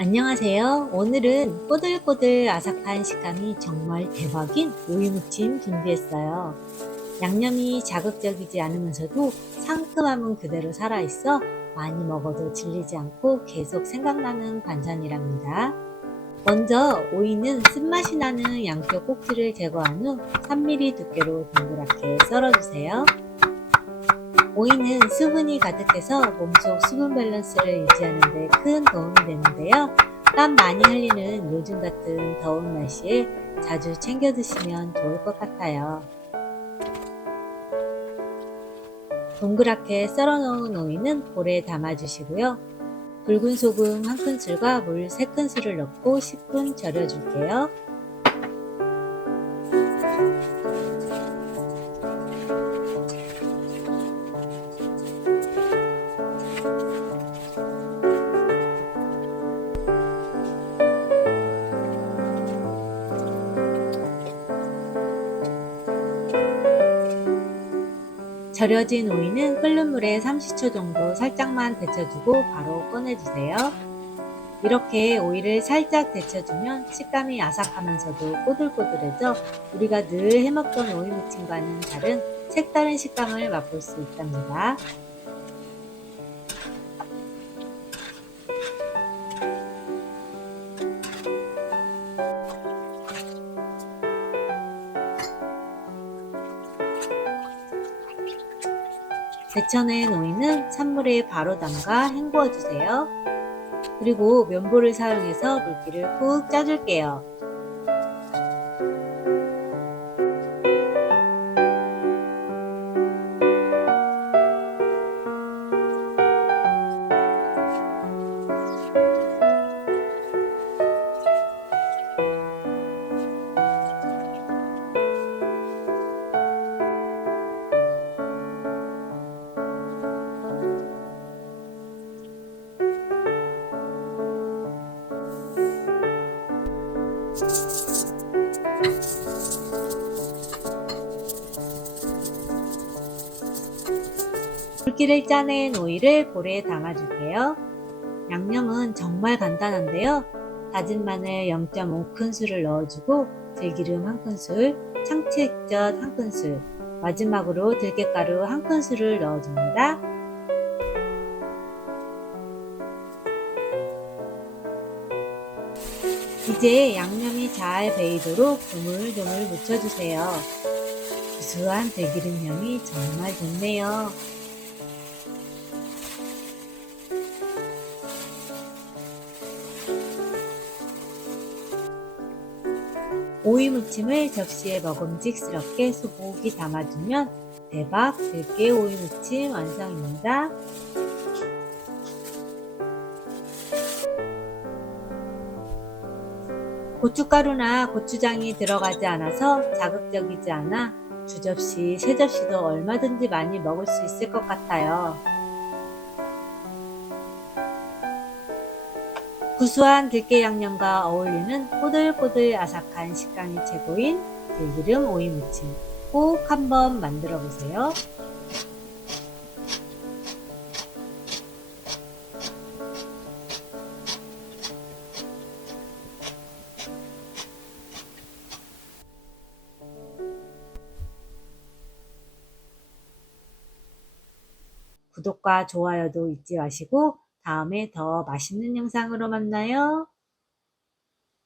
안녕하세요. 오늘은 꼬들꼬들 아삭한 식감이 정말 대박인 오이무침 준비했어요. 양념이 자극적이지 않으면서도 상큼함은 그대로 살아있어 많이 먹어도 질리지 않고 계속 생각나는 반찬이랍니다. 먼저 오이는 쓴맛이 나는 양쪽 꼭지를 제거한 후 3mm 두께로 동그랗게 썰어주세요. 오이는 수분이 가득해서 몸속 수분 밸런스를 유지하는 데 큰 도움이 되는데요. 땀 많이 흘리는 요즘 같은 더운 날씨에 자주 챙겨 드시면 좋을 것 같아요. 동그랗게 썰어 놓은 오이는 볼에 담아 주시고요. 붉은 소금 1큰술과 물 3큰술을 넣고 10분 절여 줄게요. 절여진 오이는 끓는 물에 30초 정도 살짝만 데쳐주고 바로 꺼내주세요. 이렇게 오이를 살짝 데쳐주면 식감이 아삭하면서도 꼬들꼬들해져 우리가 늘 해먹던 오이 무침과는 다른 색다른 식감을 맛볼 수 있답니다. 데쳐낸 오이는 찬물에 바로 담가 헹구어 주세요. 그리고 면보를 사용해서 물기를 푹 짜줄게요. 물기를 짜낸 오이를 볼에 담아줄게요. 양념은 정말 간단한데요. 다진 마늘 0.5큰술을 넣어주고 들기름 1큰술, 참치액젓 1큰술, 마지막으로 들깨가루 1큰술을 넣어줍니다. 이제 양념이 잘 배이도록 조물조물 묻혀주세요. 구수한 들기름 향이 정말 좋네요. 오이 무침을 접시에 먹음직스럽게 소복이 담아주면 대박 들깨 오이 무침 완성입니다. 고춧가루나 고추장이 들어가지 않아서 자극적이지 않아 두 접시, 세 접시도 얼마든지 많이 먹을 수 있을 것 같아요. 구수한 들깨 양념과 어울리는 꼬들꼬들 아삭한 식감이 최고인 들기름 오이 무침 꼭 한번 만들어 보세요. 구독과 좋아요도 잊지 마시고 다음에 더 맛있는 영상으로 만나요.